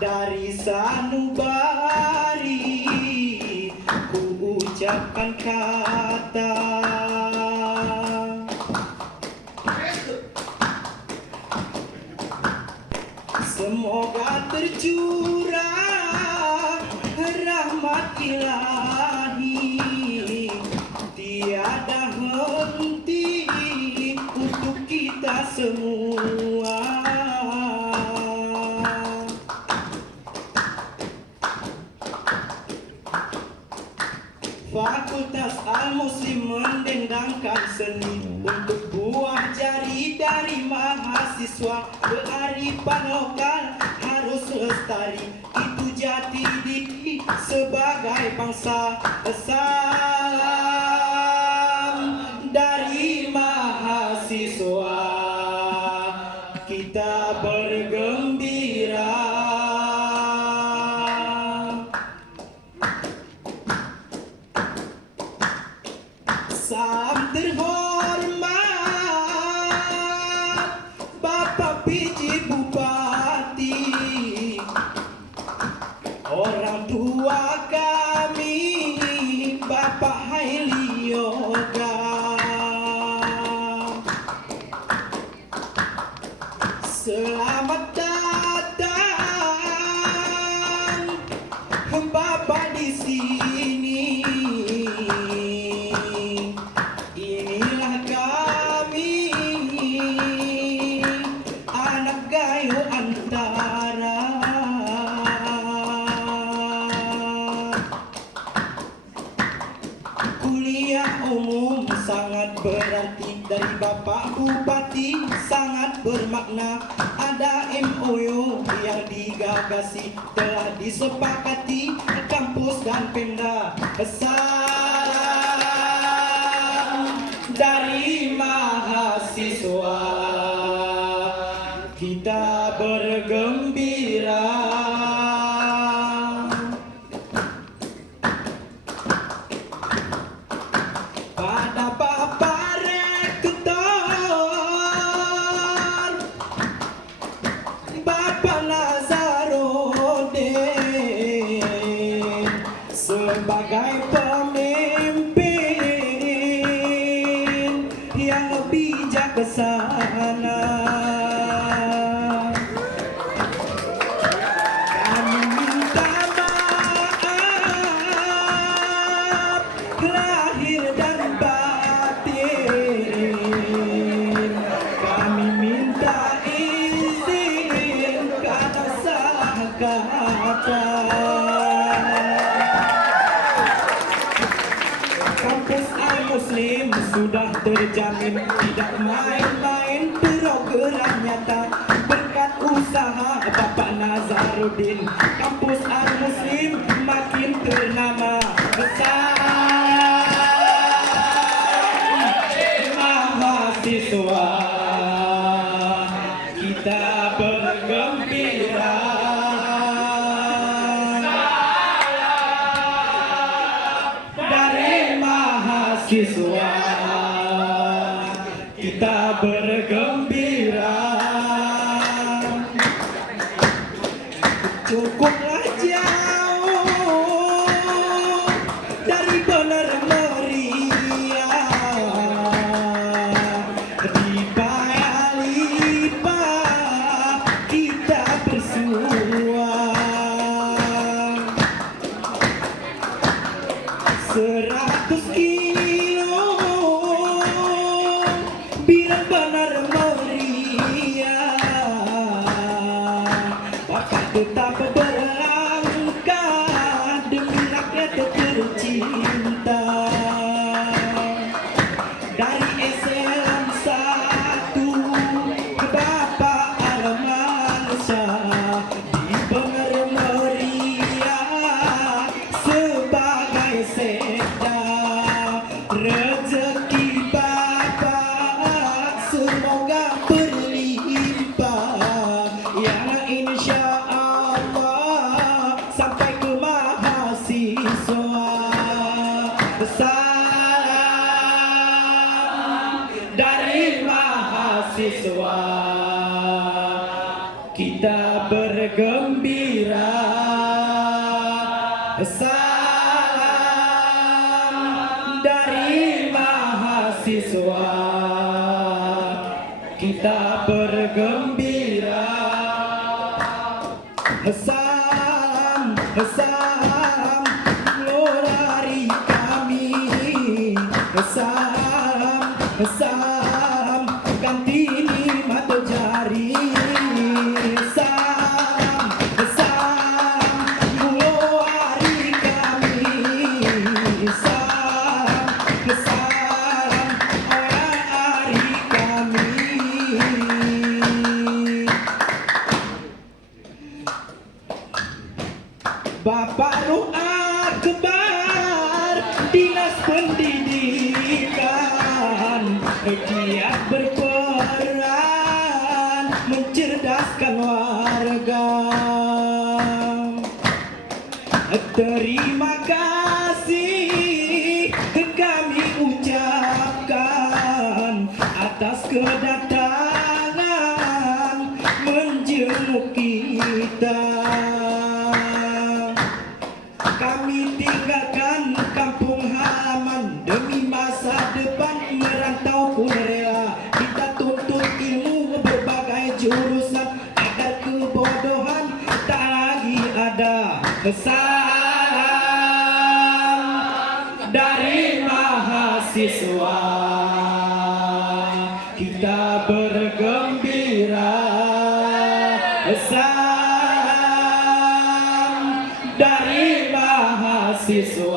dari sanubari ku ucapkan kata. Semoga tercurah rahmat ilahi, tiada henti untuk kita semua. Fakultas Al-Muslim mendendangkan seni untuk buah jari dari mahasiswa. Kearifan lokal harus lestari, itu jati diri sebagai bangsa. Salam dari mahasiswa, kita bergembira. Salam terhormat Bapak PJ Bupati, orang tua kami Bapak Haili Yoga. Selamat datang Bapak di sini. Inilah kami, anak Gayo Antara. Kuliah umum sangat berarti, dari Bapak Bupati sangat bermakna. Ada MOU yang digagasi, telah disepakati kampus dan Pemda. Salam dari mahasiswa, kita bergembira. Pada Bapak Rektor Bapak Nazarudin, sebagai pemimpin yang bijaksana, kami minta maaf lahir dan batin. Kami minta izin karena salah kata. Kampus Al-Muslim sudah terjamin, tidak main-main program nyata. Berkat usaha Bapak Nazarudin, Kampus Al-Muslim makin ternama. Salam mahasiswa, kita bergembira. Dari mahasiswa, kita bergembira. Cukuplah jauh dari benar meriah, di paya lipat kita bersua. 100 kilo bila benar meriah, maka tetap berlangkah demi rakyat tercinta. Dari eselon 1 ke Bapak Almansyah, di benar meriah sebagai sekda. Rezeki Bapak semoga berlimpah, yang insya Allah sampai ke mahasiswa. Salam dari mahasiswa, kita ber bergembira. Salam dari mahasiswa, kita bergembira. Salam, salam Lorari kami. Salam, salam Kantini Mata Jari. Salam, salam Lorari kami. Salam, salam Lorari kami. Bapak Ruh Akbar, Dinas Pendidikan, giat berperan mencerdaskan warga. Terima kasih kami ucapkan atas kedatangan menjenguk kita. Kami tinggalkan kampung halaman demi masa depan, merantau pun rela. Kita tuntut ilmu berbagai jurusan agar kebodohan tak lagi ada. Salam dari mahasiswa, kita bergembira. Salam dari mahasiswa,